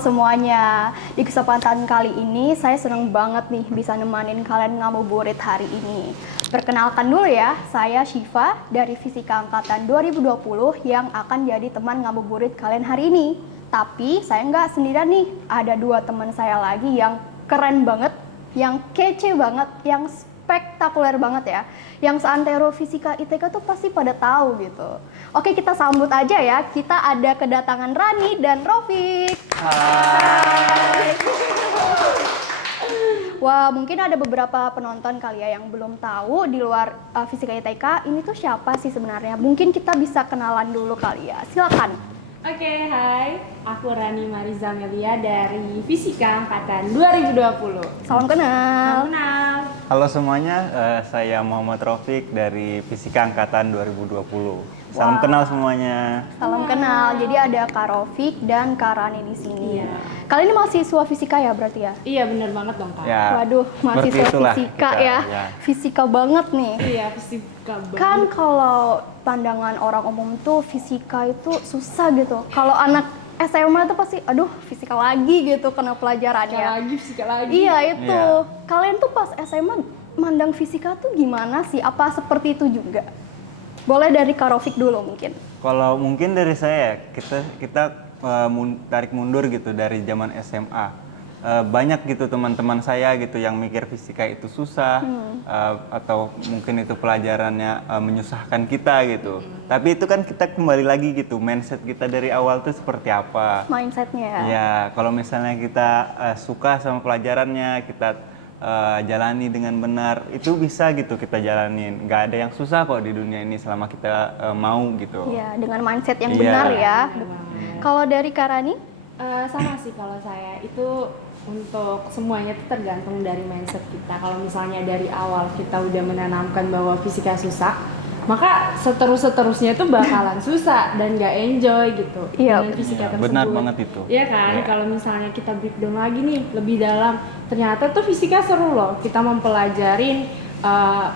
semuanya. Di kesempatan kali ini saya senang banget nih bisa nemanin kalian ngabuburit hari ini. Perkenalkan dulu ya, saya Syifa dari Fisika Angkatan 2020 yang akan jadi teman ngabuburit kalian hari ini. Tapi saya nggak sendirian nih, ada dua teman saya lagi yang keren banget, yang kece banget, yang spektakuler banget ya. Yang seantero fisika ITK tuh pasti pada tahu gitu. Oke, kita sambut aja ya. Kita ada kedatangan Rani dan Rofik. Hai. Wah, mungkin ada beberapa penonton kali ya yang belum tahu di luar fisika ITK ini tuh siapa sih sebenarnya. Mungkin kita bisa kenalan dulu kali ya. Silakan. Oke, hai. Aku Rani Mariza Melia dari Fisika Angkatan 2020. Salam kenal. Salam kenal. Halo semuanya, saya Muhammad Rofik dari Fisika Angkatan 2020. Salam kenal semuanya. Salam kenal. Jadi ada Kak Rofik dan Kak Rani di sini. Iya. Kalian ini mahasiswa fisika ya berarti ya? Iya, bener banget dong, Kak. Ya, Waduh, mahasiswa seperti itulah fisika kita, ya. Fisika banget nih. Iya, fisika banget. Kan kalau pandangan orang umum tuh fisika itu susah gitu. Kalau anak SMA tuh pasti aduh fisika lagi gitu kena pelajarannya. Fisika lagi. Iya itu. Iya. Kalian tuh pas SMA mandang fisika tuh gimana sih? Apa seperti itu juga? Boleh dari Kak Rofik dulu mungkin. Kalau mungkin dari saya, kita tarik mundur gitu dari zaman SMA. Banyak gitu teman-teman saya gitu yang mikir fisika itu susah atau mungkin itu pelajarannya menyusahkan kita gitu. Tapi itu kan kita kembali lagi gitu, mindset kita dari awal tuh seperti apa. Mindsetnya ya. Ya, kalau misalnya kita suka sama pelajarannya, kita jalani dengan benar, itu bisa gitu kita jalanin. Nggak ada yang susah kok di dunia ini selama kita mau gitu. Iya, dengan mindset yang Iya. benar ya. Benar. Kalau dari Kak Rani? Sama sih kalau saya itu untuk semuanya itu tergantung dari mindset kita. Kalau misalnya dari awal kita udah menanamkan bahwa fisika susah, maka seterusnya itu bakalan susah dan gak enjoy gitu Iya, dengan fisika Iya, tersebut. benar banget itu. Iya kan, Iya. kalau misalnya kita breakdown lagi nih lebih dalam, ternyata tuh fisika seru loh. Kita mempelajarin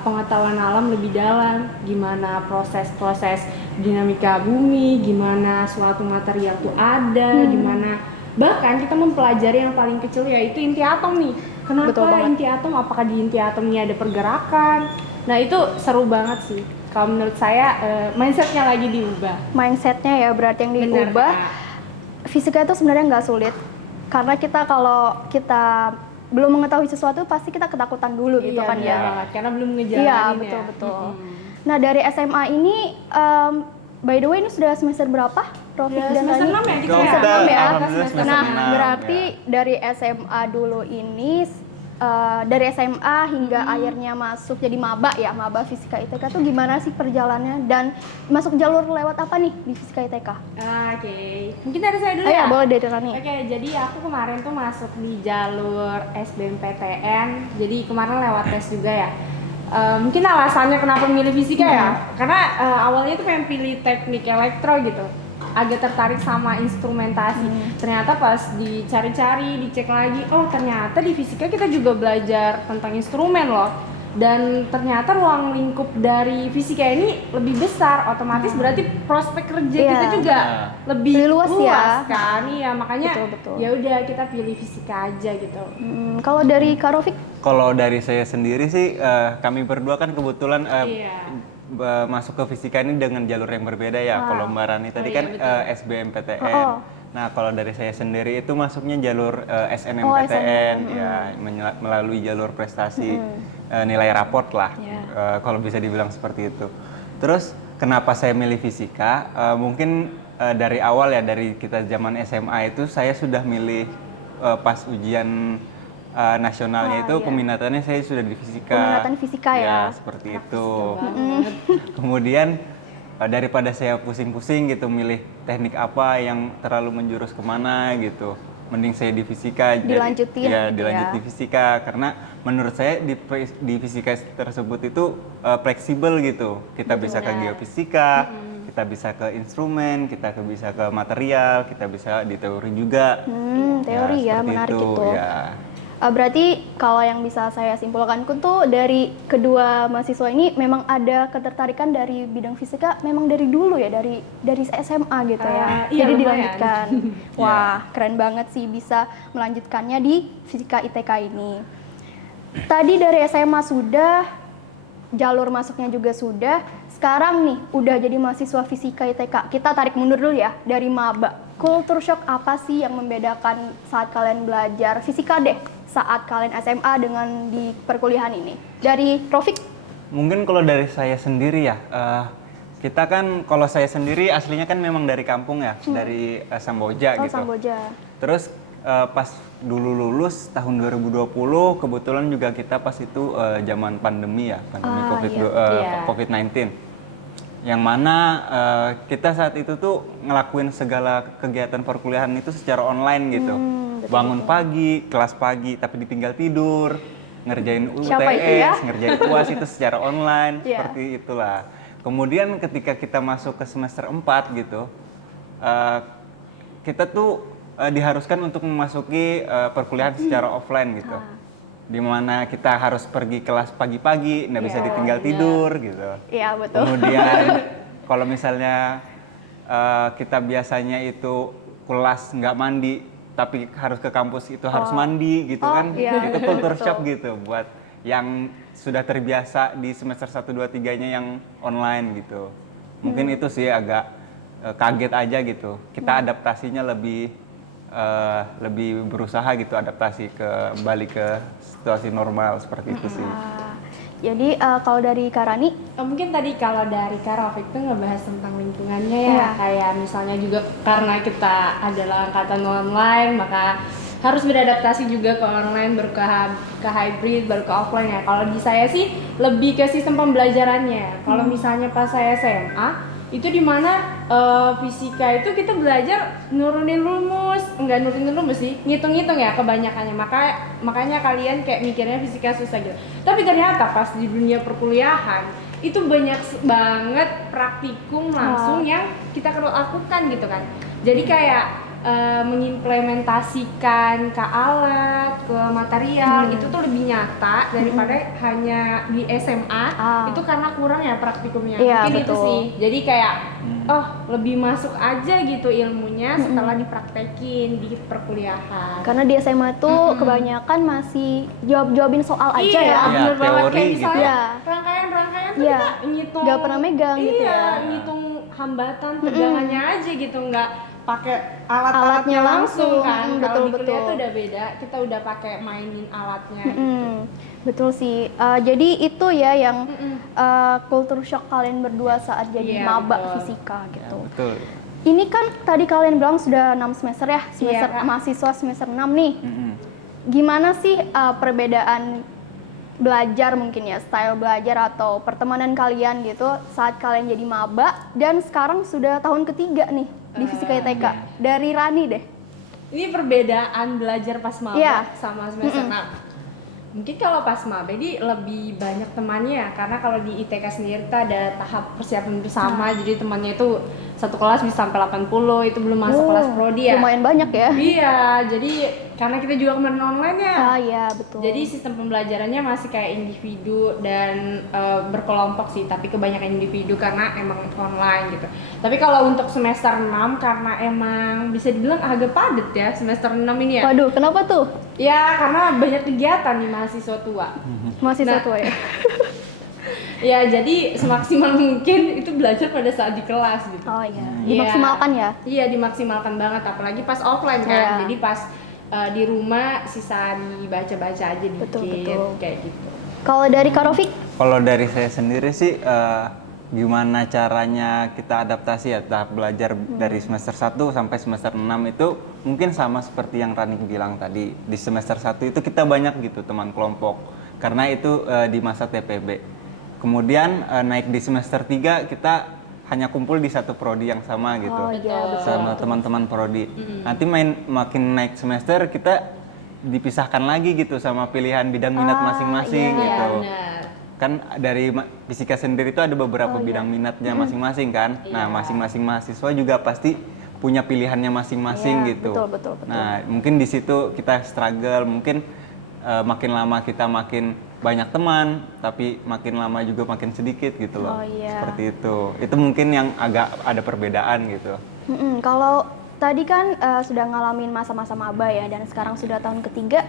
pengetahuan alam lebih dalam, gimana proses-proses dinamika bumi, gimana suatu material tuh ada, gimana bahkan kita mempelajari yang paling kecil yaitu inti atom nih. Betul Kenapa banget. inti atom? Apakah di inti atom ini ada pergerakan? Nah itu seru banget sih. Kalau menurut saya mindsetnya lagi diubah. Mindsetnya ya berarti yang Benar, diubah. Kak. Fisika itu sebenarnya nggak sulit. Karena kalau kita belum mengetahui sesuatu pasti kita ketakutan dulu gitu Iya, kan benar ya. banget. Karena belum ngejalanin Iya, ya. betul. Mm-mm. Nah, dari SMA ini by the way ini sudah semester berapa? Rofik Ya, dan semester Rani? 6 ya kita Kalau ya? kita, ya. alhamdulillah semester Nah, 6, berarti ya. dari SMA dulu ini dari SMA hingga akhirnya masuk jadi maba ya, maba Fisika ITK tuh gimana sih perjalanannya dan masuk jalur lewat apa nih di Fisika ITK? Oke, mungkin dari saya dulu Oh ya. ya, boleh dari Rani. Oke, jadi aku kemarin tuh masuk di jalur SBMPTN. Jadi kemarin lewat tes juga ya. Mungkin alasannya kenapa milih fisika ya, karena awalnya tuh pengen pilih teknik elektro gitu. Agak tertarik sama instrumentasi. Ternyata pas dicari-cari, dicek lagi, oh ternyata di fisika kita juga belajar tentang instrumen loh. Dan ternyata ruang lingkup dari fisika ini lebih besar, otomatis berarti prospek kerja Iya. kita juga lebih Lebih luas ya. kan. Iya, makanya Betul, betul. ya udah kita pilih fisika aja gitu. Kalau dari Kak Rofik? Kalau dari saya sendiri sih, kami berdua kan kebetulan Iya. masuk ke fisika ini dengan jalur yang berbeda ya. Kalau Mbak Rani tadi iya, kan betul. SBMPTN. Oh. Nah, kalau dari saya sendiri itu masuknya jalur Oh, SNMPTN, ya melalui jalur prestasi nilai raport lah. Iya. Kalau bisa dibilang seperti itu. Terus kenapa saya milih fisika? Mungkin dari awal ya, dari kita zaman SMA itu saya sudah milih pas ujian nasionalnya itu iya. peminatannya saya sudah di fisika. Peminatan fisika ya. Seperti itu. Banget. Kemudian daripada saya pusing-pusing gitu milih teknik apa yang terlalu menjurus kemana gitu, mending saya di fisika. Dilanjutin Ya, gitu dilanjut ya. di fisika karena menurut saya di fisika tersebut itu fleksibel gitu. Kita bisa ke geofisika, kita bisa ke instrumen, kita bisa ke material, kita bisa di teori juga. Teori ya, seperti menarik itu. Ya. Berarti kalau yang bisa saya simpulkan tuh dari kedua mahasiswa ini memang ada ketertarikan dari bidang fisika memang dari dulu ya, dari SMA gitu ya. Iya, Jadi lumayan. dilanjutkan. Wah, keren banget sih bisa melanjutkannya di Fisika ITK ini. Tadi dari SMA sudah, jalur masuknya juga sudah. Sekarang nih udah jadi mahasiswa Fisika ITK. Kita tarik mundur dulu ya dari maba. Culture shock apa sih yang membedakan saat kalian belajar fisika deh saat kalian SMA dengan di perkuliahan ini? Dari Rofik? Mungkin kalau dari saya sendiri ya, kita kan kalau saya sendiri aslinya kan memang dari kampung ya, dari Samboja gitu. Samboja. Terus pas dulu lulus tahun 2020, kebetulan juga kita pas itu zaman pandemi ya, pandemi COVID-19. Yang mana kita saat itu tuh ngelakuin segala kegiatan perkuliahan itu secara online gitu. Bangun pagi, kelas pagi, tapi ditinggal tidur, ngerjain Siapa itu ya? UTS, ngerjain UAS itu secara online, Iya. seperti itulah. Kemudian ketika kita masuk ke semester 4 gitu, kita tuh diharuskan untuk memasuki perkuliahan secara offline gitu. Di mana kita harus pergi kelas pagi-pagi, nggak bisa ditinggal tidur gitu. Iya, betul. Kemudian kalau misalnya kita biasanya itu kelas nggak mandi, tapi harus ke kampus itu harus mandi gitu kan, iya, itu culture betul. shock gitu buat yang sudah terbiasa di semester 1, 2, 3-nya yang online gitu. Mungkin itu sih agak kaget aja gitu. Kita adaptasinya lebih berusaha gitu, adaptasi kembali ke situasi normal seperti itu sih. Jadi kalau dari Karani, Mungkin tadi kalau dari Kak Rafiq tuh ngebahas tentang lingkungannya ya, Iya. kayak misalnya juga karena kita adalah angkatan online, maka harus beradaptasi juga ke online, baru ke hybrid, baru ke offline ya. Kalau di saya sih lebih ke sistem pembelajarannya. Kalau misalnya pas saya SMA, itu dimana fisika itu kita belajar nurunin rumus, enggak nurunin rumus sih, ngitung-ngitung ya kebanyakannya. Makanya kalian kayak mikirnya fisika susah gitu. Tapi ternyata pas di dunia perkuliahan itu banyak banget praktikum langsung yang kita lakukan gitu kan. Jadi kayak mengimplementasikan ke alat, ke material itu tuh lebih nyata daripada hanya di SMA. Itu karena kurang ya praktikumnya. Iya, Mungkin itu betul. sih. Jadi kayak lebih masuk aja gitu ilmunya setelah dipraktekin di perkuliahan. karena di SMA tuh kebanyakan masih jawabin soal aja Iya, ya. bener Iya, banget. teori Kayak gitu. misalnya Iya. rangkaian tuh Iya. kita ngitung. Nggak pernah megang gitu ya. Iya, ngitung hambatan tegangannya aja gitu, nggak pakai Alatnya alat-alatnya langsung. langsung kan. Betul, Kalau di kuliah betul. tuh udah beda, kita udah pakai mainin alatnya. Betul sih. Jadi itu ya yang culture shock kalian berdua saat jadi Iya, maba betul. fisika gitu. Betul. Ini kan tadi kalian bilang sudah 6 semester ya, semester Kak. mahasiswa semester 6 nih. Mm-mm. Gimana sih perbedaan belajar mungkin ya, style belajar atau pertemanan kalian gitu saat kalian jadi maba dan sekarang sudah tahun ketiga nih di Fisika ITK. Dari Rani deh. Ini perbedaan belajar pas maba Iya. sama semester 6. Mungkin kalau pas maba ini lebih banyak temannya ya, karena kalau di ITK sendiri kita ada tahap persiapan bersama, jadi temannya itu satu kelas bisa sampai 80, itu belum masuk kelas prodi ya. Lumayan banyak ya. Iya, jadi karena kita juga kemarin online ya. Iya, betul. Jadi sistem pembelajarannya masih kayak individu dan berkelompok sih, tapi kebanyakan individu karena emang online gitu. Tapi kalau untuk semester 6 karena emang bisa dibilang agak padat ya semester 6 ini ya. Waduh, kenapa tuh? Ya karena banyak kegiatan nih mahasiswa tua. Mahasiswa Nah. tua ya. Ya jadi semaksimal mungkin itu belajar pada saat di kelas gitu. Oh iya, Iya. dimaksimalkan ya. Iya dimaksimalkan banget, apalagi pas offline kan. Iya. Jadi pas di rumah sisa dibaca-baca aja dikit, Betul. kayak gitu. Kalau dari Kak Rofik? Kalau dari saya sendiri sih gimana caranya kita adaptasi ya tahap belajar dari semester 1 sampai semester 6 itu mungkin sama seperti yang Rani bilang tadi. Di semester 1 itu kita banyak gitu teman kelompok karena itu di masa TPB. Kemudian naik di semester 3 kita hanya kumpul di satu prodi yang sama gitu. Oh iya, betul. Sama teman-teman prodi. Nanti makin naik semester kita dipisahkan lagi gitu sama pilihan bidang minat masing-masing iya. gitu. Iya, benar. Kan dari fisika sendiri itu ada beberapa bidang minatnya masing-masing kan. Nah, masing-masing mahasiswa juga pasti punya pilihannya masing-masing Iya, gitu. betul. Nah, mungkin di situ kita struggle, mungkin makin lama kita makin banyak teman, tapi makin lama juga makin sedikit gitu loh. Oh, iya. Seperti itu. Itu mungkin yang agak ada perbedaan gitu. Kalau tadi kan sudah ngalamin masa-masa maba ya, dan sekarang sudah tahun ketiga.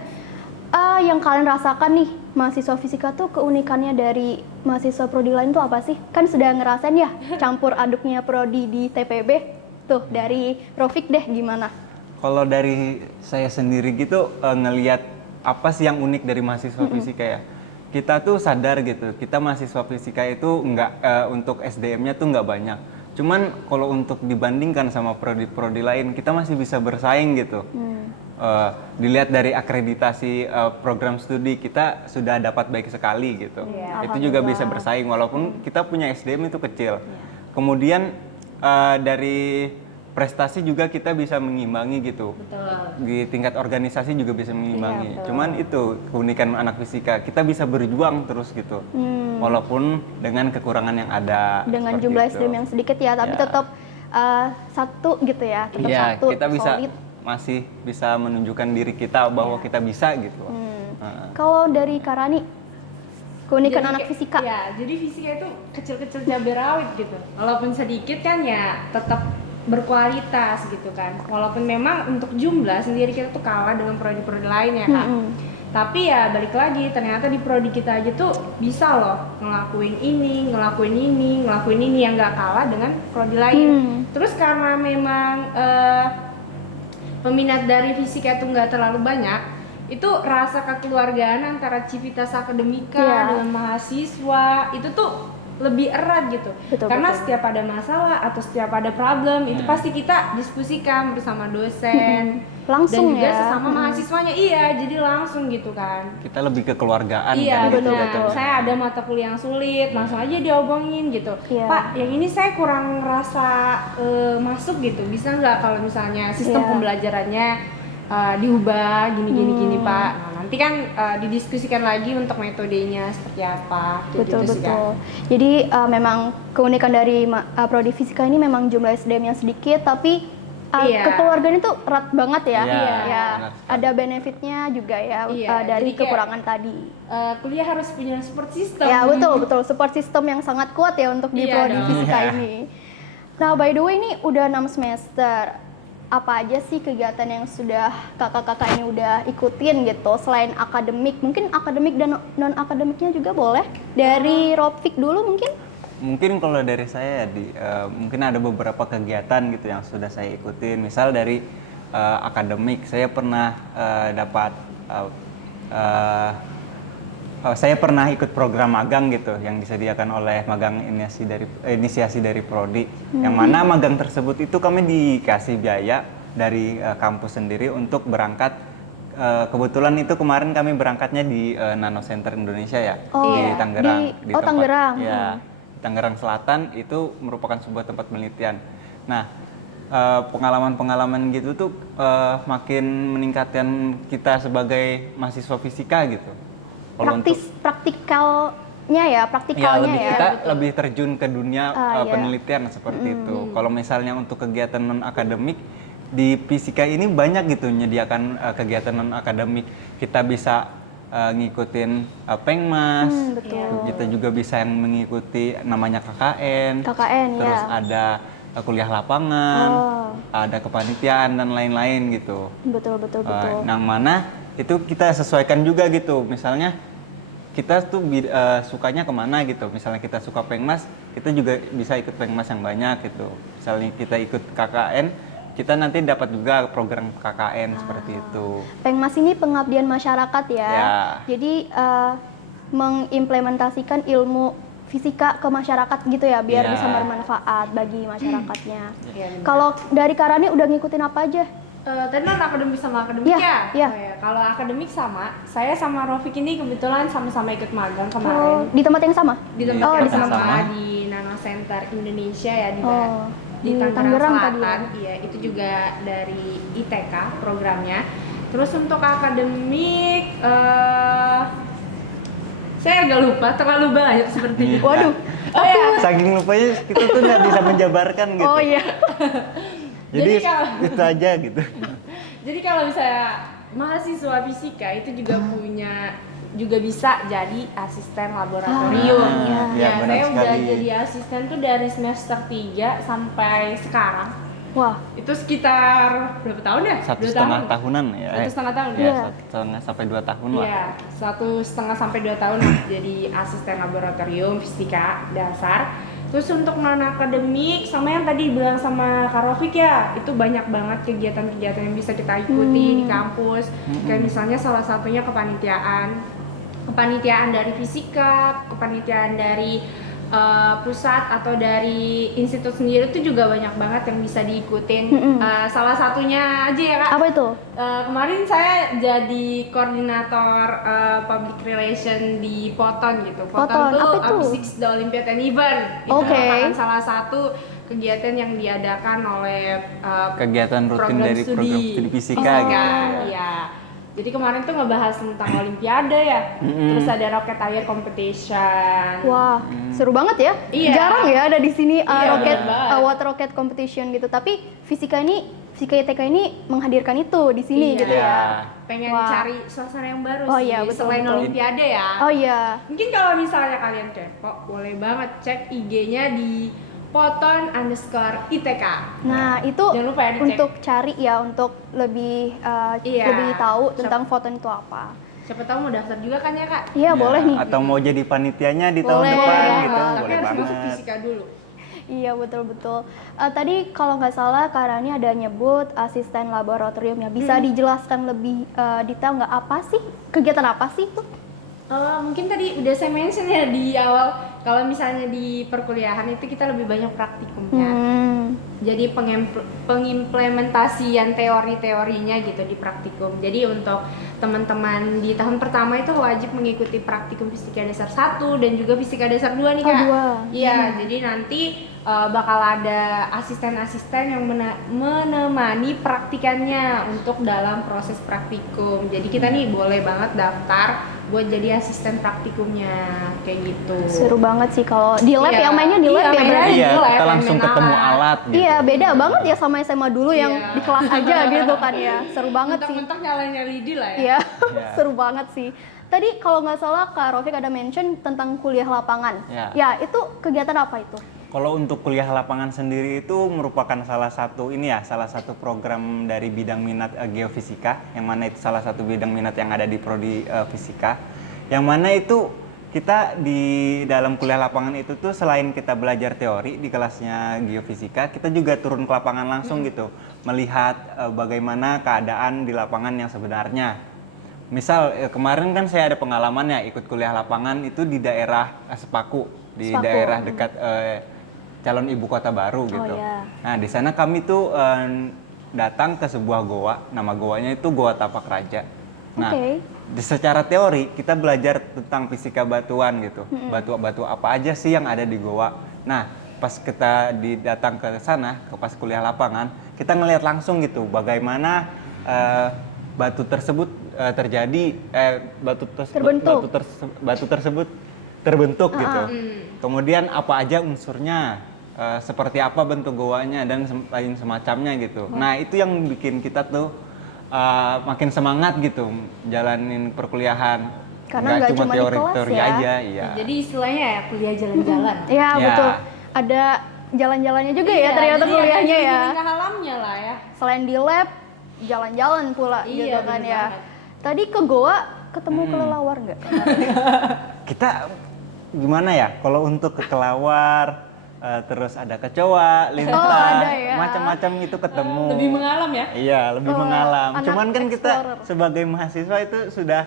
Yang kalian rasakan nih, mahasiswa fisika tuh keunikannya dari mahasiswa prodi lain tuh apa sih? Kan sudah ngerasain ya campur aduknya prodi di TPB. Tuh, dari Rofik deh gimana? Kalau dari saya sendiri gitu ngelihat apa sih yang unik dari mahasiswa fisika ya? Kita tuh sadar gitu, kita mahasiswa fisika itu nggak untuk SDM-nya tuh nggak banyak. Cuman kalau untuk dibandingkan sama prodi-prodi lain, kita masih bisa bersaing gitu. Dilihat dari akreditasi program studi kita sudah dapat baik sekali gitu. Itu juga bisa bersaing walaupun kita punya SDM itu kecil. Kemudian dari prestasi juga kita bisa mengimbangi gitu. Betul. Di tingkat organisasi juga bisa mengimbangi. Cuman itu keunikan anak fisika, kita bisa berjuang terus gitu. Walaupun dengan kekurangan yang ada. Dengan seperti jumlah itu. SDM yang sedikit ya, tapi Ya. tetap satu gitu ya, tetap Iya, satu, kita bisa solid. masih bisa menunjukkan diri kita bahwa kita bisa gitu. Kalau dari Karani, keunikan Jadi anak fisika. Ya, jadi fisika itu kecil-kecil cabai rawit gitu. Walaupun sedikit kan ya tetap berkualitas gitu kan. Walaupun memang untuk jumlah sendiri kita tuh kalah dengan prodi-prodi lain ya Kak. Tapi ya balik lagi, ternyata di prodi kita aja tuh bisa loh ngelakuin ini yang nggak kalah dengan prodi lain. Terus karena memang peminat dari fisika itu nggak terlalu banyak, itu rasa kekeluargaan antara civitas akademika dengan mahasiswa itu tuh lebih erat gitu. Karena setiap ada masalah atau setiap ada problem itu pasti kita diskusikan bersama dosen Langsung dan juga ya. sesama mahasiswanya. Iya, jadi langsung gitu kan. Kita lebih ke keluargaan Iya, kan gitu betul. jatuhnya. Saya ada mata kuliah yang sulit, langsung aja diobongin gitu. Iya. Pak, yang ini saya kurang ngerasa masuk gitu. Bisa nggak kalau misalnya sistem Iya. pembelajarannya diubah gini Pak. Nah, nanti kan didiskusikan lagi untuk metodenya seperti apa. Kayak Betul gitu sih, Kak. betul. Jadi memang keunikan dari prodi fisika ini memang jumlah SDM yang sedikit, tapi Iya. kekeluargaan itu erat banget ya. Iya, Ya, benar sekali. ada benefitnya juga ya Iya, dari jadi kayak- kekurangan tadi. Kuliah harus punya support system. Ya betul, support system yang sangat kuat ya untuk di Iya prodi dong. fisika Iya. ini. Nah, by the way ini udah 6 semester. Apa aja sih kegiatan yang sudah kakak-kakak ini udah ikutin gitu selain akademik? Mungkin akademik dan non akademiknya juga boleh. Dari Rofik dulu mungkin? Mungkin kalau dari saya mungkin ada beberapa kegiatan gitu yang sudah saya ikutin. Misal dari akademik, saya pernah saya pernah ikut program magang gitu yang disediakan oleh magang inisiasi dari prodi. Yang mana magang tersebut itu kami dikasih biaya dari kampus sendiri untuk berangkat. Kebetulan itu kemarin kami berangkatnya di Nano Center Indonesia ya, di Tangerang. Tangerang. Ya, di Tangerang Selatan itu merupakan sebuah tempat penelitian. Nah, pengalaman-pengalaman gitu tuh makin meningkatkan kita sebagai mahasiswa fisika gitu. Kalau Praktikalnya ya. kita lebih terjun ke dunia Iya. penelitian seperti itu. Kalau misalnya untuk kegiatan non akademik di fisika ini banyak gitu menyediakan kegiatan non akademik. Kita bisa ngikutin Pengmas, kita juga bisa yang mengikuti namanya KKN, terus ada kuliah lapangan, ada kepanitiaan dan lain-lain gitu. Betul. Yang mana itu kita sesuaikan juga gitu. Misalnya kita tuh sukanya kemana gitu. Misalnya kita suka Pengmas, kita juga bisa ikut Pengmas yang banyak gitu. Misalnya kita ikut KKN, kita nanti dapat juga program KKN seperti itu. Pengmas ini pengabdian masyarakat ya. Ya. Jadi mengimplementasikan ilmu fisika ke masyarakat gitu ya, biar Ya. bisa bermanfaat bagi masyarakatnya. Iya, benar. Kalau dari Karani udah ngikutin apa aja? Tadi non akademik sama akademik Iya, ya? iya. Oh, ya. Kalau akademik sama, saya sama Rofik ini kebetulan sama-sama ikut magang Oh, kemarin. di tempat yang sama? Di tempat Oh, yang di tempat sama, sama. di Nano Center Indonesia ya di, Oh, di di Tangerang Tangerang tadi Selatan. Iya, itu juga dari ITK programnya. Terus untuk akademik, saya agak lupa, terlalu banyak sepertinya. Waduh. Oh ya, Saking lupanya kita tuh nggak bisa menjabarkan gitu. Oh iya. Jadi Jadi kalau- itu aja gitu. jadi kalau misalnya mahasiswa fisika itu juga juga bisa jadi asisten laboratorium. iya, benar Saya udah sekali. jadi asisten tuh dari semester 3 sampai sekarang. Wah, Itu sekitar berapa tahun ya? 1,5 tahunan ya. 1,5 tahun Ya, Iya. 1,5 sampai 2 tahun lah. Iya, 1,5 sampai 2 tahun lah jadi asisten laboratorium fisika dasar. Terus untuk non akademik sama yang tadi bilang sama Kak Rofik ya, itu banyak banget kegiatan-kegiatan yang bisa kita ikuti di kampus. Kayak misalnya salah satunya kepanitiaan dari fisika, kepanitiaan dari pusat atau dari institut sendiri itu juga banyak banget yang bisa diikutin. Salah satunya aja ya Kak. apa itu? Kemarin saya jadi koordinator public relation di Poton gitu. Poton, tuh apa itu? Physics the Olympiad and Event. Itu Oke. merupakan salah satu kegiatan yang diadakan oleh Kegiatan rutin dari program studi fisika gitu. Iya. Jadi kemarin tuh ngebahas tentang Olimpiade ya. Terus ada rocket air competition. Wah, seru banget ya. Iya. Jarang ya ada di sini Iya, rocket bener banget. water rocket competition gitu. Tapi fisika ITK ini menghadirkan itu di sini Iya. gitu ya. Pengen Wah. cari suasana yang baru Oh sih iya, betul, selain betul. Olimpiade ya. Oh iya. Mungkin kalau misalnya kalian kepo, boleh banget cek IG-nya di Poton_ITK. Nah, itu Jangan lupa ya dicek. untuk cari ya untuk lebih Iya. lebih tahu Siap. tentang foton itu apa. Siapa tahu mau daftar juga kan ya Kak? Iya, boleh nih. Atau mau jadi panitianya di tahun Boleh, depan boleh gitu, banget. Tapi boleh harus masuk banget. fisika dulu. Iya, betul-betul. Tadi kalau nggak salah Kak Rani ada nyebut asisten laboratorium ya. Bisa dijelaskan lebih detail nggak, apa sih? Kegiatan apa sih itu? Mungkin tadi udah saya mention ya di awal, kalau misalnya di perkuliahan itu kita lebih banyak praktikumnya. Jadi pengimplementasian teori-teorinya gitu di praktikum. Jadi untuk teman-teman di tahun pertama itu wajib mengikuti praktikum fisika dasar 1 dan juga fisika dasar 2 nih Oh, Kak. 2. Iya, jadi nanti bakal ada asisten-asisten yang menemani praktikannya untuk dalam proses praktikum. Jadi kita nih boleh banget daftar buat jadi asisten praktikumnya kayak gitu. Seru banget sih kalau di lab Iya. yang mainnya di lab Iya, ya mainnya berarti. Iya, Gila ya, kita main langsung ketemu alat. alat gitu. Iya, beda banget ya sama SMA dulu yang Iya. di kelas aja gitu kan ya. Seru banget sih. Mentok-mentok nyalain LED lah ya. Iya, Iya. seru banget sih. Tadi kalau nggak salah Kak Rofik ada mention tentang kuliah lapangan. Iya. Ya, itu kegiatan apa itu? Kalau untuk kuliah lapangan sendiri itu merupakan salah satu program dari bidang minat geofisika, yang mana itu salah satu bidang minat yang ada di prodi fisika, yang mana itu kita di dalam kuliah lapangan itu tuh selain kita belajar teori di kelasnya geofisika, kita juga turun ke lapangan langsung gitu, melihat bagaimana keadaan di lapangan yang sebenarnya. Misal kemarin kan saya ada pengalaman ya ikut kuliah lapangan itu di daerah Sepaku, di Sepaku. daerah dekat calon ibu kota baru gitu. iya. Nah di sana kami tuh datang ke sebuah goa, nama goanya itu Goa Tapak Raja. Nah, Oke. secara teori kita belajar tentang fisika batuan gitu, batu-batu apa aja sih yang ada di goa. Nah pas kita datang ke sana, pas kuliah lapangan, kita ngelihat langsung gitu, bagaimana batu tersebut batu tersebut terbentuk gitu. Kemudian apa aja unsurnya, seperti apa bentuk goanya dan lain semacamnya gitu. Nah itu yang bikin kita tuh makin semangat gitu jalanin perkuliahan. Karena nggak cuma di kelas teori-teori ya. aja, iya. Jadi istilahnya ya kuliah jalan-jalan. Iya, Ya. betul. Ada jalan-jalannya juga ya Iya, ternyata jadi kuliahnya ada ya. tingkah alamnya lah ya. Selain di lab, jalan-jalan pula Iya, gitu kan bener ya. banget. Tadi ke Goa ketemu kelelawar nggak? Kita gimana ya? Kalau untuk ke kelawar, terus ada kecoa, lintah, ada ya. macam-macam itu ketemu. Lebih mengalam ya. Iya, lebih mengalam. anak Cuman kan kita explorer. sebagai mahasiswa itu sudah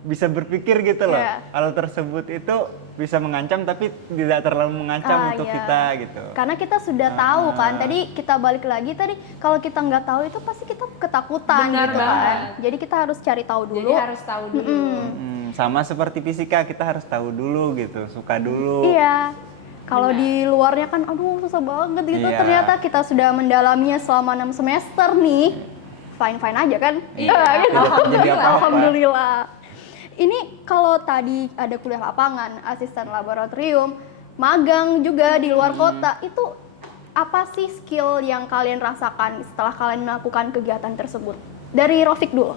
bisa berpikir gitu loh. Iya. Hal tersebut itu bisa mengancam tapi tidak terlalu mengancam untuk iya. kita gitu. Karena kita sudah tahu kan. Tadi kita balik lagi tadi kalau kita nggak tahu itu pasti kita ketakutan Benar gitu kan. banget. Jadi kita harus cari tahu dulu. Jadi harus tahu dulu. Sama seperti fisika, kita harus tahu dulu gitu, suka dulu. Iya. Kalau di luarnya kan aduh susah banget gitu. Iya. Ternyata kita sudah mendalaminya selama 6 semester nih. Fine-fine aja kan? Iya, Gitu. jadi apa-apa. Alhamdulillah. Ini kalau tadi ada kuliah lapangan, asisten laboratorium, magang juga di luar kota, itu apa sih skill yang kalian rasakan setelah kalian melakukan kegiatan tersebut? Dari Rofik dulu.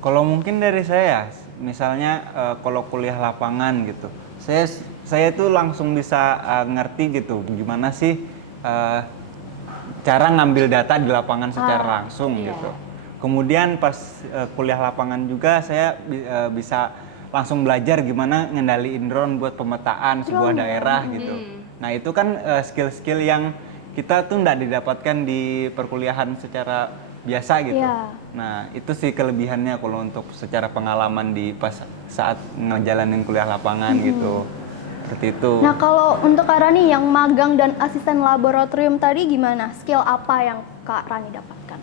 Kalau mungkin dari saya, misalnya kalau kuliah lapangan gitu, saya tuh langsung bisa ngerti gitu, gimana sih eh, cara ngambil data di lapangan secara langsung iya. gitu. Kemudian pas kuliah lapangan juga saya bisa langsung belajar gimana ngendaliin drone buat pemetaan sebuah daerah gitu. Nah itu kan skill-skill yang kita tuh nggak didapatkan di perkuliahan secara biasa gitu. Iya. Nah itu sih kelebihannya kalau untuk secara pengalaman di pas saat ngejalanin kuliah lapangan gitu. Seperti itu. Nah, kalau untuk Kak Rani yang magang dan asisten laboratorium tadi gimana? Skill apa yang Kak Rani dapatkan?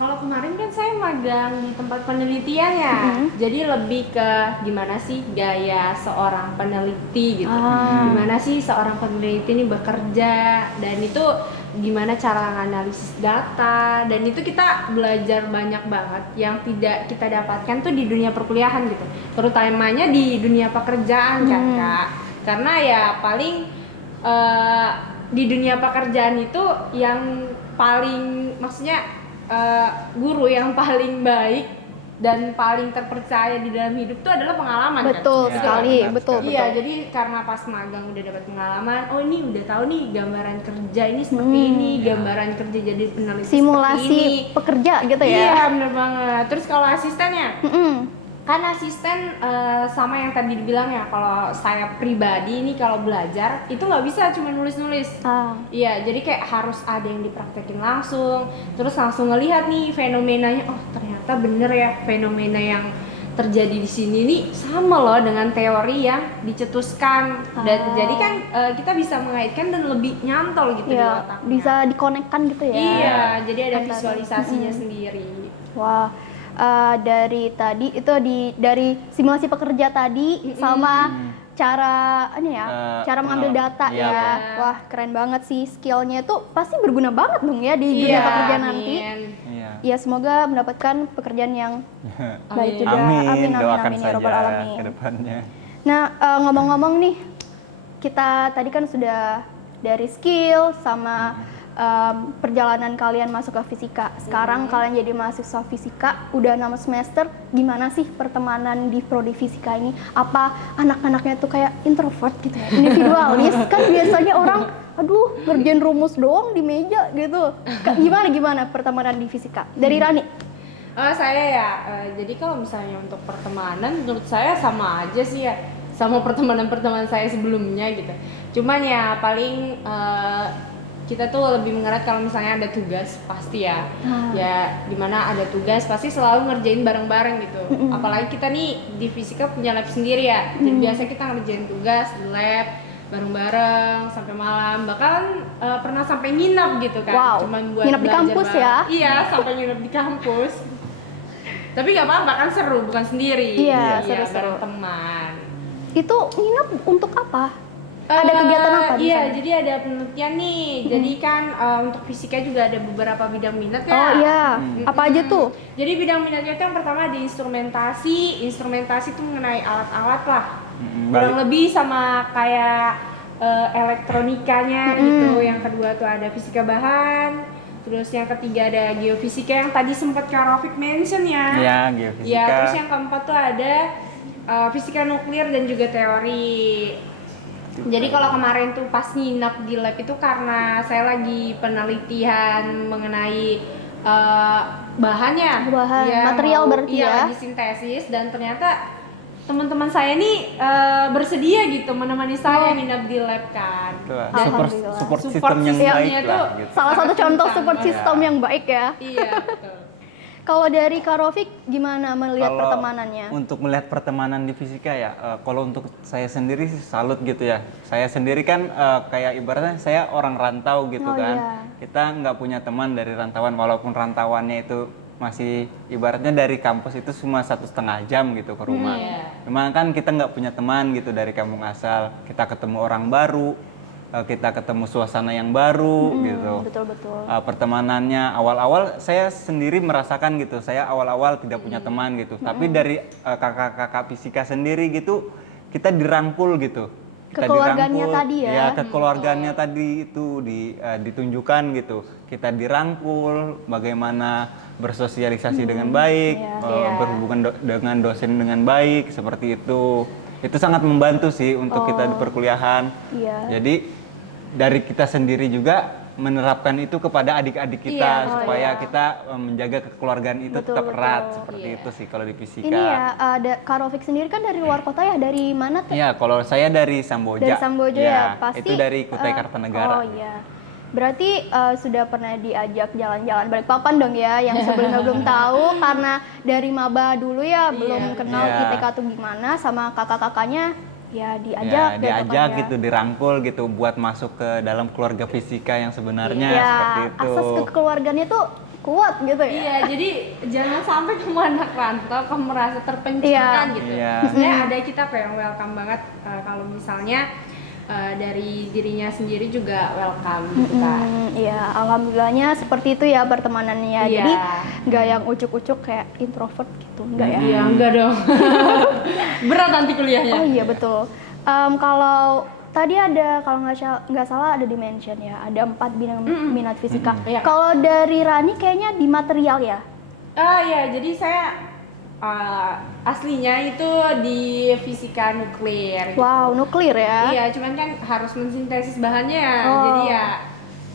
Kalau kemarin kan saya magang di tempat penelitian ya, jadi lebih ke gimana sih gaya seorang peneliti gitu, gimana sih seorang peneliti ini bekerja, dan itu gimana cara menganalisis data, dan itu kita belajar banyak banget yang tidak kita dapatkan tuh di dunia perkuliahan gitu, terutamanya di dunia pekerjaan kan Kak, karena ya paling di dunia pekerjaan itu yang paling maksudnya guru yang paling baik dan paling terpercaya di dalam hidup itu adalah pengalaman Betul kan? sekali, benar betul, sekali. Iya, jadi karena pas magang udah dapat pengalaman, oh ini udah tahu nih gambaran kerja ini seperti ini, gambaran kerja jadi peneliti seperti Simulasi ini. pekerja gitu ya? Iya, bener banget. Terus kalau asistennya, Mm-mm. kan asisten sama yang tadi dibilang ya, kalau saya pribadi ini kalau belajar itu nggak bisa cuma nulis-nulis. Iya, jadi kayak harus ada yang dipraktekin langsung, terus langsung ngelihat nih fenomenanya, oh ternyata bener ya fenomena yang terjadi di sini nih sama loh dengan teori yang dicetuskan, dan jadi kan kita bisa mengaitkan dan lebih nyantol gitu di Iya, otaknya. bisa dikonekkan gitu ya? Iya, jadi ada Antara- visualisasinya sendiri. Wah, dari tadi itu dari simulasi pekerja tadi sama cara ini ya, cara mengambil data iya, ya. Wah, keren banget sih skillnya itu pasti berguna banget dong ya di dunia pekerjaan nanti. amin. Iya. Ya semoga mendapatkan pekerjaan yang baik juga. Amin, doakan amin ya saja robbal alamin. ke depannya. Nah, ngomong-ngomong nih, kita tadi kan sudah dari skill sama perjalanan kalian masuk ke fisika. Sekarang kalian jadi mahasiswa fisika, udah 6 semester. Gimana sih pertemanan di prodi fisika ini? Apa anak-anaknya tuh kayak introvert gitu ya? Individualis kan biasanya orang, aduh ngerjain rumus doang di meja gitu. Gimana pertemanan di fisika? Dari Rani? Saya ya, jadi kalau misalnya untuk pertemanan menurut saya sama aja sih ya, sama pertemanan saya sebelumnya gitu. Cuman ya paling kita tuh lebih mengerat kalau misalnya ada tugas pasti ya, ya dimana ada tugas pasti selalu ngerjain bareng-bareng gitu. Apalagi kita nih di fisika punya lab sendiri ya, jadi biasa kita ngerjain tugas di lab bareng-bareng sampai malam, bahkan pernah sampai nginap gitu kan. Wow, Cuman buat nginap di belajar kampus bareng. ya? Iya, sampai nginap di kampus. Tapi nggak apa-apa kan, seru, bukan sendiri. Iya, bareng seru-seru. teman. Itu nginap untuk apa? Ada kegiatan apa di Iya, sana? jadi ada penelitian nih. Jadi kan untuk fisika juga ada beberapa bidang minat ya. Oh iya, apa aja tuh? Jadi bidang minatnya itu yang pertama di instrumentasi. Instrumentasi itu mengenai alat-alat lah. Kurang lebih sama kayak elektronikanya gitu. Yang kedua tuh ada fisika bahan. Terus yang ketiga ada geofisika yang tadi sempat Kak Rafiq mention ya. Iya, geofisika. Ya, terus yang keempat tuh ada fisika nuklir dan juga teori. Jadi kalau kemarin tuh pas nginap di lab itu karena saya lagi penelitian mengenai bahannya, Bahan, material berarti ya? lagi sintesis, dan ternyata teman-teman saya nih bersedia gitu menemani saya nginap di lab kan. Itulah, Dan Alhamdulillah. support support system yang baik systemnya lah tuh gitu. Salah satu sangat contoh kencang. support system yang baik ya. Iya, betul. Kalau dari Kak Rafiq gimana melihat Kalau pertemanannya? Untuk melihat pertemanan di fisika ya, kalau untuk saya sendiri sih salut gitu ya. Saya sendiri kan kayak ibaratnya saya orang rantau gitu Oh, kan. iya. Kita nggak punya teman dari rantauan, walaupun rantauannya itu masih ibaratnya dari kampus itu cuma 1,5 jam gitu ke rumah. Iya. Memang kan kita nggak punya teman gitu dari kampung asal. Kita ketemu orang baru, kita ketemu suasana yang baru gitu. Betul-betul. Pertemanannya awal-awal saya sendiri merasakan gitu, saya awal-awal tidak punya teman gitu, tapi dari kakak-kakak fisika sendiri gitu kita dirangkul gitu, kita Kekeluargaannya dirangkul, tadi ya. kekeluargaannya tadi itu ditunjukkan gitu. Kita dirangkul, bagaimana bersosialisasi dengan baik, berhubungan dengan dosen dengan baik, seperti itu. Itu sangat membantu sih untuk kita di perkuliahan. Jadi dari kita sendiri juga menerapkan itu kepada adik-adik kita supaya kita menjaga kekeluargaan itu tetap erat, seperti itu sih kalau di fisika. Ini ya, ada Kak Rofik sendiri kan dari luar kota ya, dari mana tuh? Iya, kalau saya dari Samboja. Dari Samboja ya, pasti. Itu dari Kutai Kartanegara. Oh iya. Berarti sudah pernah diajak jalan-jalan Balikpapan dong ya, yang sebelumnya belum tahu karena dari maba dulu ya, belum kenal ITK tuh gimana, sama kakak-kakaknya ya diajak gitu, dirangkul gitu buat masuk ke dalam keluarga fisika yang sebenarnya, seperti itu. Asas kekeluargaannya tuh kuat gitu ya. Iya, jadi jangan sampai kamu anak rantau, kamu merasa terpencilkan gitu. Sebenarnya ada kita yang welcome banget kalau misalnya dari dirinya sendiri juga welcome gitu kan. Iya, alhamdulillahnya seperti itu ya pertemanannya. Jadi nggak yang ucuk-ucuk kayak introvert gitu, enggak ya? Iya, enggak dong. Berat nanti kuliahnya. Oh iya betul. Kalau tadi ada, kalau nggak salah ada dimension ya, ada 4 bidang minat fisika. Kalau dari Rani kayaknya di material ya? Iya, jadi saya aslinya itu di fisika nuklir. Wow, nuklir ya? Iya, cuman kan harus mensintesis bahannya ya, jadi ya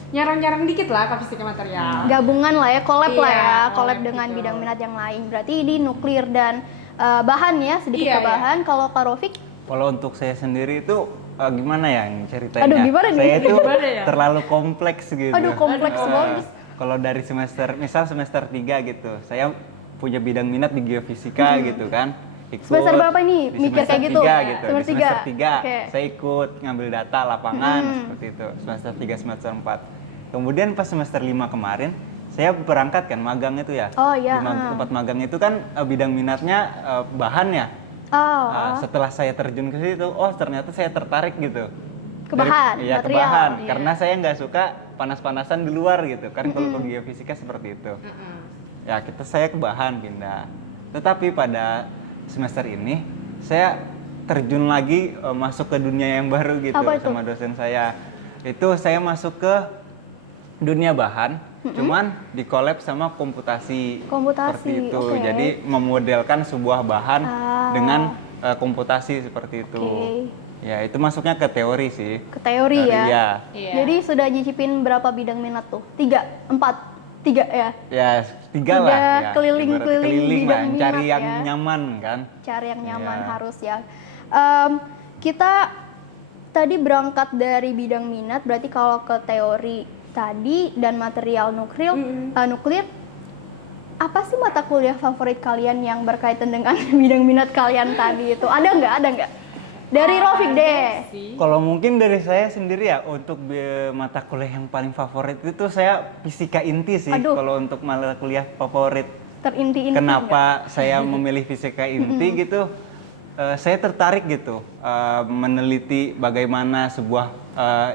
nyarang-nyarang dikit lah ke fisika material. Gabungan lah ya, collab lah ya, collab collab dengan gitu. bidang minat yang lain. Berarti ini nuklir dan bahan ya, sedikit ke bahan. Kalau Kak Rofik? Kalau untuk saya sendiri itu gimana ya ceritanya? Aduh, gimana nih? Saya itu Gimana ya? terlalu kompleks gitu. Aduh, kompleks banget. Kalau dari misal semester 3 gitu, saya punya bidang minat di geofisika gitu kan. Semester berapa ini di mikir kayak gitu? 3 gitu. Semester Di semester 3 Okay. saya ikut ngambil data lapangan seperti itu. Semester 3, semester 4. Kemudian pas semester 5 kemarin, saya berangkat kan magang itu ya. Oh iya. Di tempat magang itu kan bidang minatnya bahan ya. Setelah saya terjun ke situ, ternyata saya tertarik gitu. Ke bahan, Iya, ke material. bahan. Karena saya nggak suka panas-panasan di luar gitu. Kan kalau ke geofisika seperti itu. Ya, saya ke bahan pindah. Tetapi pada semester ini, saya terjun lagi masuk ke dunia yang baru gitu. Apa itu? Sama dosen saya. Itu saya masuk ke dunia bahan, cuman di collab sama komputasi. Seperti itu. Jadi memodelkan sebuah bahan dengan komputasi seperti itu. Ya, itu masuknya ke teori sih. Ke teori ya? Iya. Jadi sudah nyicipin berapa bidang minat tuh? 3, 4? 3 ya? Ya, 3 lah. Udah Ya. keliling-keliling lah, bidang minat cari yang ya. nyaman kan. Cari yang nyaman harus ya. Kita tadi berangkat dari bidang minat, berarti kalau ke teori tadi dan material nuklir, apa sih mata kuliah favorit kalian yang berkaitan dengan bidang minat kalian tadi itu? Ada nggak? Dari Rofik deh. Kalau mungkin dari saya sendiri ya, untuk mata kuliah yang paling favorit itu saya fisika inti sih. Kalau untuk mata kuliah favorit. Terinti-inti. Kenapa saya memilih fisika inti gitu? Saya tertarik gitu meneliti bagaimana sebuah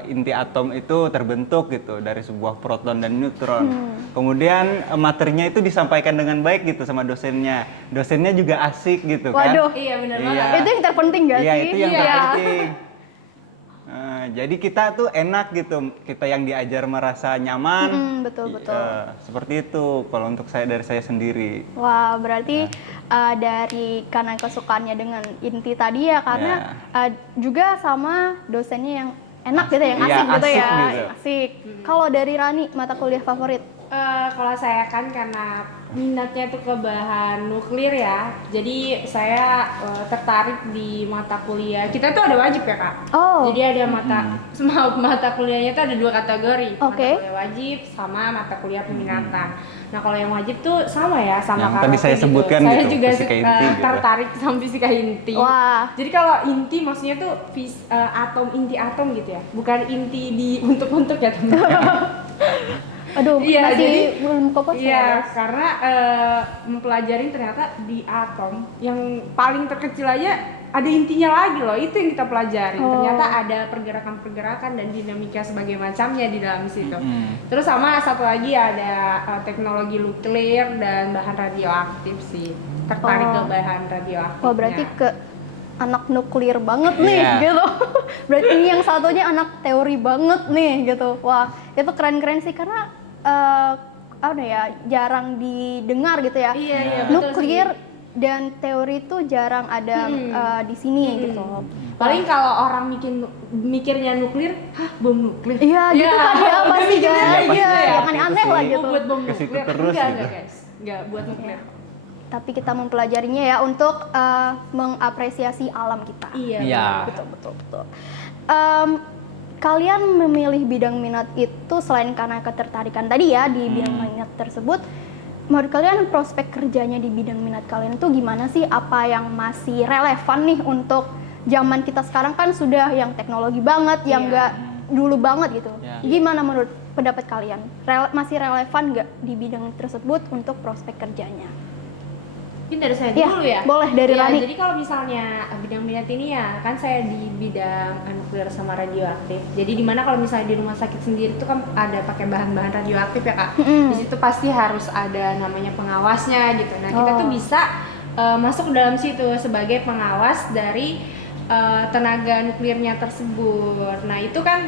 inti atom itu terbentuk gitu dari sebuah proton dan neutron. Kemudian materinya itu disampaikan dengan baik gitu sama dosennya. Dosennya juga asik gitu kan. Waduh. Iya, benar banget. Itu yang terpenting gak sih? Iya, itu yang terpenting. Jadi kita tuh enak gitu, kita yang diajar merasa nyaman. Betul. Seperti itu kalau untuk dari saya sendiri. Wah, berarti dari karena kesukaannya dengan inti tadi ya, karena juga sama dosennya yang enak gitu, yang asik gitu ya. Asik. Kalau dari Rani, mata kuliah favorit? Kalau saya kan karena minatnya tuh ke bahan nuklir ya, jadi saya tertarik di mata kuliah. Kita tuh ada wajib ya Kak. Jadi ada mata kuliahnya tuh ada 2 kategori. Mata kuliah wajib sama mata kuliah peminatan. Nah kalau yang wajib tuh sama ya, sama yang tadi saya sebutkan saya gitu, juga fisika inti gitu. tertarik sama fisika inti. Wah. Jadi kalau inti maksudnya tuh inti atom gitu ya, bukan inti di untuk ya teman-teman. Aduh, Iya, masih jadi belum fokus iya, ya. karena mempelajari ternyata di atom yang paling terkecil aja ada intinya lagi loh, itu yang kita pelajari. Ternyata ada pergerakan-pergerakan dan dinamika sebagai macamnya di dalam situ. Terus sama satu lagi ada teknologi nuklir dan bahan radioaktif sih. Tertarik ke bahan radioaktif. Wah, berarti ke anak nuklir banget nih gitu. Berarti ini yang satunya anak teori banget nih gitu. Wah, itu keren-keren sih karena apa ya, jarang didengar gitu ya. Iya, betul Nuklir dan teori itu jarang ada di sini gitu. Paling kalau orang mikirnya nuklir, hah bom nuklir? Iya, gitu kan ya pasti kan. pasti Iya, ya. yang aneh-aneh lah Oh, gitu. buat bom Ke situ nuklir? terus Enggak, gitu. guys. Enggak buat nuklir. Tapi kita mempelajarinya ya untuk mengapresiasi alam kita. Iya. Betul. Kalian memilih bidang minat itu selain karena ketertarikan tadi ya di bidang minat tersebut. Menurut kalian prospek kerjanya di bidang minat kalian itu gimana sih? Apa yang masih relevan nih untuk zaman kita sekarang kan sudah yang teknologi banget, yang enggak dulu banget gitu. Gimana menurut pendapat kalian? Masih relevan nggak di bidang tersebut untuk prospek kerjanya? Mungkin dari saya Iya, dulu ya. boleh, dari Rani. Jadi kalau misalnya bidang minat ini ya, kan saya di bidang nuklir sama radioaktif. Jadi dimana kalau misalnya di rumah sakit sendiri itu kan ada pakai bahan-bahan radioaktif ya kak. Di situ pasti harus ada namanya pengawasnya gitu. Nah kita tuh bisa masuk ke dalam situ sebagai pengawas dari tenaga nuklirnya tersebut. Nah itu kan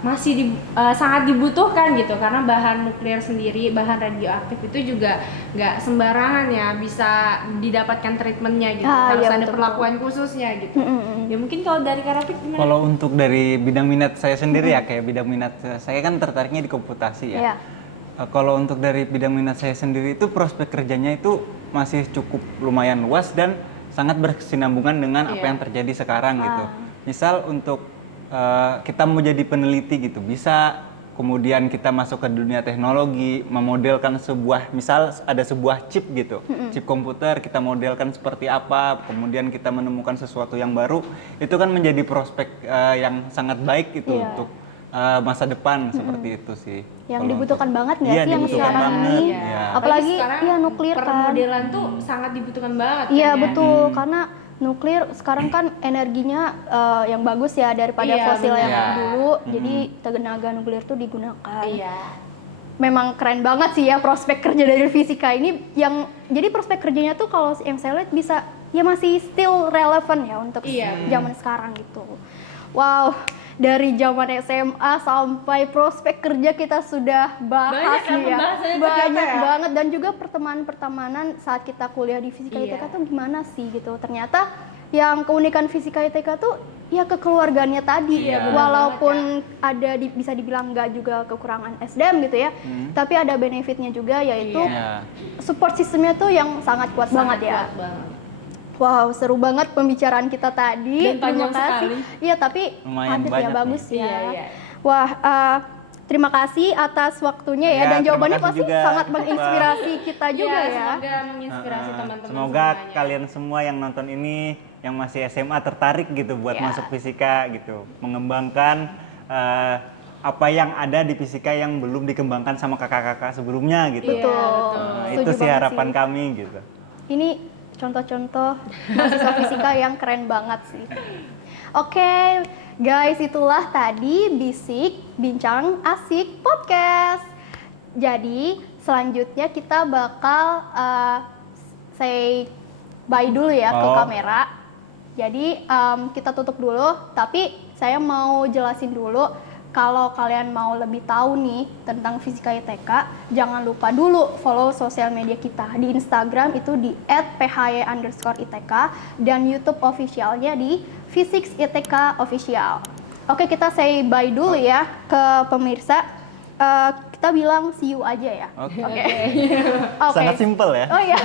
masih sangat dibutuhkan gitu karena bahan nuklir sendiri, bahan radioaktif itu juga nggak sembarangan ya bisa didapatkan treatmentnya gitu. Harus iya, ada betul, perlakuan khususnya gitu. Ya mungkin kalau dari Kak Rafiq gimana? Kalau untuk dari bidang minat saya sendiri ya, kayak bidang minat saya kan tertariknya di komputasi ya. Iya. Kalau untuk dari bidang minat saya sendiri itu prospek kerjanya itu masih cukup lumayan luas dan sangat berkesinambungan dengan apa yang terjadi sekarang gitu. Misal untuk kita mau jadi peneliti gitu, bisa kemudian kita masuk ke dunia teknologi, memodelkan sebuah, misal ada sebuah chip gitu, chip komputer, kita modelkan seperti apa, kemudian kita menemukan sesuatu yang baru, itu kan menjadi prospek yang sangat baik gitu untuk masa depan seperti itu sih. Yang dibutuhkan banget nggak Iya, sih yang dibutuhkan sekarang banget, ini? iya. Apalagi sekarang ya nuklir kan. permodelan tuh sangat dibutuhkan banget. Iya kan, ya? betul, karena nuklir sekarang kan energinya yang bagus ya daripada Iya, fosil yang benar. dulu. Jadi tenaga nuklir tuh digunakan. Iya. Memang keren banget sih ya prospek kerja dari fisika ini. Yang jadi prospek kerjanya tuh kalau yang saya lihat bisa ya masih still relevan ya untuk zaman sekarang gitu. Wow, dari zaman SMA sampai prospek kerja kita sudah bahas Banyak nih ya. pembahasannya Banyak ternyata ya. banget dan juga pertemanan-pertemanan saat kita kuliah di Fisika ITK tuh gimana sih gitu. Ternyata yang keunikan Fisika ITK tuh ya kekeluargaannya tadi. Iya. Walaupun ada bisa dibilang nggak juga kekurangan SDM gitu ya. Tapi ada benefitnya juga yaitu support sistemnya tuh yang sangat kuat banget ya. Kuat banget. Wow, seru banget pembicaraan kita tadi. Dan panjang sekali. Iya, tapi Lumayan padat ya, banyak bagus nih. ya. Iya. Wah, terima kasih atas waktunya ya, Ya, dan jawabannya terima pasti kasih juga. sangat menginspirasi kita juga ya. Semoga menginspirasi teman-teman Semoga semuanya. kalian semua yang nonton ini, yang masih SMA tertarik gitu buat masuk fisika gitu, mengembangkan apa yang ada di fisika yang belum dikembangkan sama kakak-kakak sebelumnya gitu. Betul. Itu Setuju sih banget harapan sih. kami gitu. Ini contoh-contoh mahasiswa fisika yang keren banget sih. Oke, guys, itulah tadi Bisik Bincang Asik Podcast. Jadi, selanjutnya kita bakal say bye dulu ya ke kamera. Jadi, kita tutup dulu, tapi saya mau jelasin dulu. Kalau kalian mau lebih tahu nih tentang Fisika ITK, jangan lupa dulu follow sosial media kita. Di Instagram itu di @phy_ITK dan YouTube officialnya di Physics ITK Official. Oke, kita say bye dulu ya ke pemirsa. Kita bilang see you aja ya. Oke. Oke. Sangat simpel ya. Oh iya.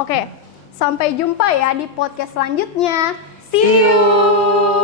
Oke, sampai jumpa ya di podcast selanjutnya. See you.